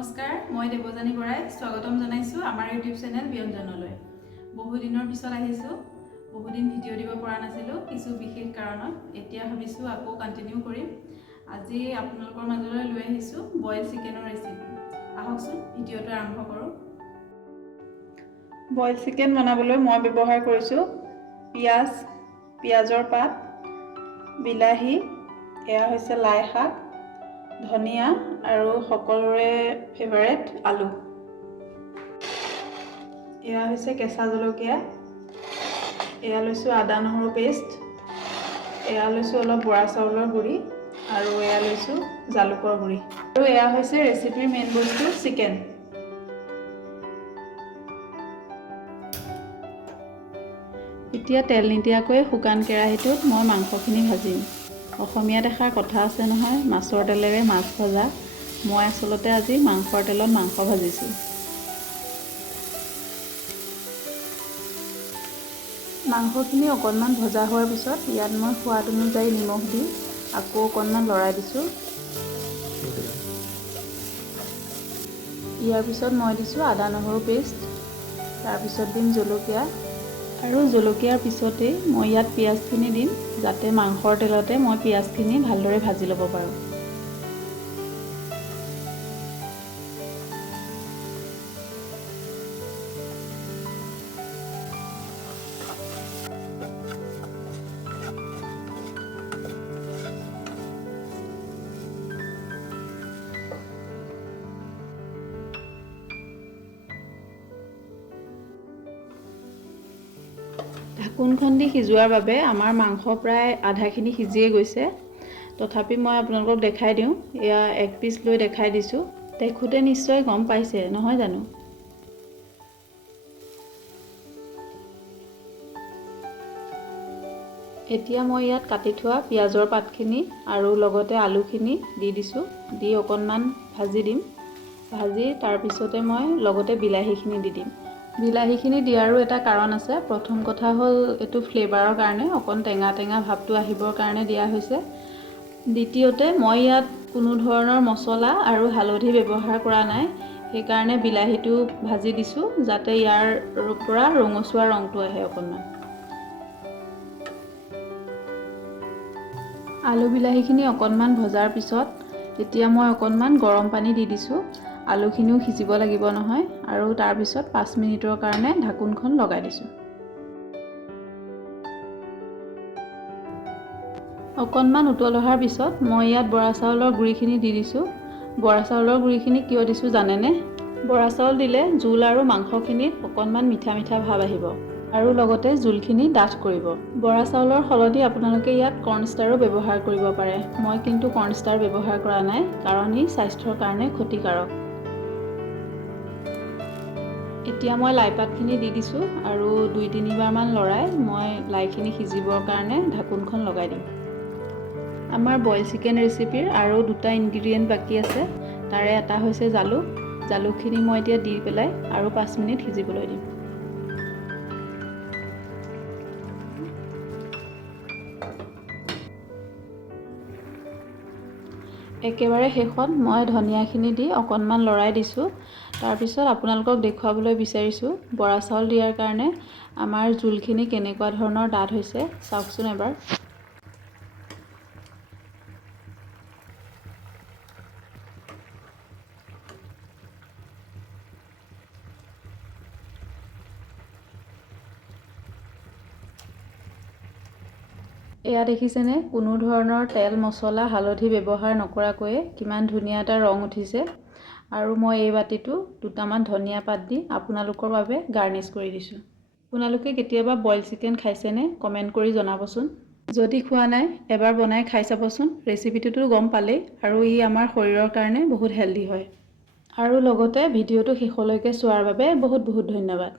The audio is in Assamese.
নমস্কাৰ, মই দেৱজানী বৰাই স্বাগতম জনাইছোঁ আমাৰ ইউটিউব চেনেল ব্যঞ্জনলৈ। বহুদিনৰ পিছত আহিছোঁ। বহুদিন ভিডিঅ' দিব পৰা নাছিলোঁ কিছু বিশেষ কাৰণত। এতিয়া ভাবিছোঁ আকৌ কণ্টিনিউ কৰিম। আজি আপোনালোকৰ মাজলৈ লৈ আহিছোঁ বইল চিকেনৰ ৰেচিপি। আহকচোন ভিডিঅ'টো আৰম্ভ কৰোঁ। বইল চিকেন বনাবলৈ মই ব্যৱহাৰ কৰিছোঁ পিঁয়াজৰ পাত, বিলাহী, এয়া হৈছে লাই শাক, ধনিয়া আৰু সকলোৰে ফেভাৰেট আলু। এয়া হৈছে কেঁচা জলকীয়া, এয়া লৈছোঁ আদা নহৰু পেষ্ট, এয়া লৈছোঁ অলপ বৰা চাউলৰ গুড়ি আৰু এয়া লৈছোঁ জালুকৰ গুড়ি। আৰু এয়া হৈছে ৰেচিপিৰ মেইন বস্তু চিকেন। এতিয়া তেল নিদিয়াকৈ শুকান কেৰাহীটোত মই মাংসখিনি ভাজিম। অসমীয়াত এষাৰ কথা আছে নহয়, মাছৰ তেলেৰে মাছ ভজা। মই আচলতে আজি মাংসৰ তেলত মাংস ভাজিছোঁ। মাংসখিনি অকণমান ভজা হোৱাৰ পিছত ইয়াত মই সোৱাদ অনুযায়ী নিমখ দি আকৌ অকণমান লৰাই দিছোঁ। ইয়াৰ পিছত মই দিছোঁ আদা নহৰু পেষ্ট, তাৰপিছত দিম জলকীয়া আৰু জলকীয়াৰ পিছতেই মই ইয়াত পিঁয়াজখিনি দিম, যাতে মাংসৰ তেলতে মই পিঁয়াজখিনি ভালদৰে ভাজি ল'ব পাৰোঁ। ঢাকোনখন দি সিজোৱাৰ বাবে আমাৰ মাংস প্ৰায় আধাখিনি সিজিয়ে গৈছে। তথাপি মই আপোনালোকক দেখাই দিওঁ, এয়া এক পিচ লৈ দেখাই দিছোঁ। দেখোঁতে নিশ্চয় গম পাইছে নহয় জানো? এতিয়া মই ইয়াত কাটি থোৱা পিঁয়াজৰ পাতখিনি আৰু লগতে আলুখিনি দি দিছোঁ, দি অকণমান ভাজি দিম। ভাজি তাৰপিছতে মই লগতে বিলাহীখিনি দি দিম। বিলাহীখিনি দিয়াৰো এটা কাৰণ আছে। প্ৰথম কথা হ'ল এইটো ফ্লেভাৰৰ কাৰণে, অকণ টেঙা টেঙা ভাৱটো আহিবৰ কাৰণে দিয়া হৈছে। দ্বিতীয়তে মই ইয়াত কোনো ধৰণৰ মছলা আৰু হালধি ব্যৱহাৰ কৰা নাই, সেইকাৰণে বিলাহীটো ভাজি দিছোঁ যাতে ইয়াৰ পৰা ৰঙচুৱা ৰংটো আহে অকণমান। আলু বিলাহীখিনি অকণমান ভজাৰ পিছত এতিয়া মই অকণমান গৰম পানী দি দিছোঁ। আলুখিনিও সিজিব লাগিব নহয়, আৰু তাৰপিছত 5 মিনিটৰ কাৰণে ঢাকোনখন লগাই দিছোঁ। অকণমান উতল অহাৰ পিছত মই ইয়াত বৰা চাউলৰ গুড়িখিনি দি দিছোঁ। বৰা চাউলৰ গুড়িখিনি কিয় দিছোঁ জানেনে? বৰা চাউল দিলে জোল আৰু মাংসখিনিত অকণমান মিঠা মিঠা ভাৱ আহিব আৰু লগতে জোলখিনি ডাঠ কৰিব। বৰা চাউলৰ সলনি আপোনালোকে ইয়াত কৰ্ণষ্টাৰো ব্যৱহাৰ কৰিব পাৰে। মই কিন্তু কৰ্ণষ্টাৰ ব্যৱহাৰ কৰা নাই, কাৰণ ই স্বাস্থ্যৰ কাৰণে ক্ষতিকাৰক। এতিয়া মই লাই পাতখিনি দি দিছোঁ আৰু 2-3বাৰমান লৰাই মই লাইখিনি সিজিবৰ কাৰণে ঢাকোনখন লগাই দিম। আমাৰ বইল চিকেন ৰেচিপিৰ আৰু 2টা ইনগ্ৰিডিয়েণ্ট বাকী আছে। তাৰে এটা হৈছে জালুক। জালুকখিনি মই এতিয়া দি পেলাই আৰু 5 মিনিট সিজিবলৈ দিম। একেবাৰে শেষত মই ধনিয়াখিনি দি অকণমান লৰাই দিছোঁ। তাৰপিছত আপোনালোকক দেখুৱাবলৈ বিচাৰিছোঁ বৰা চাউল দিয়াৰ কাৰণে আমাৰ জোলখিনি কেনেকুৱা ধৰণৰ ডাঠ হৈছে, চাওকচোন এবাৰ। এয়া দেখিছেনে, কোনো ধৰণৰ তেল মছলা হালধি ব্যৱহাৰ নকৰাকৈয়ে কিমান ধুনীয়া এটা ৰং উঠিছে। আৰু মই এই বাতিটো 2টামান ধনিয়া পাত দি আপোনালোকৰ বাবে গাৰ্নিছ কৰি দিছোঁ। আপোনালোকে কেতিয়াবা বইল চিকেন খাইছেনে? কমেণ্ট কৰি জনাবচোন। যদি খোৱা নাই এবাৰ বনাই খাই চাবচোন। ৰেচিপিটোতো গম পালেই, আৰু ই আমাৰ শৰীৰৰ কাৰণে বহুত হেল্ডি হয়। আৰু লগতে ভিডিঅ'টো শেষলৈকে চোৱাৰ বাবে বহুত বহুত ধন্যবাদ।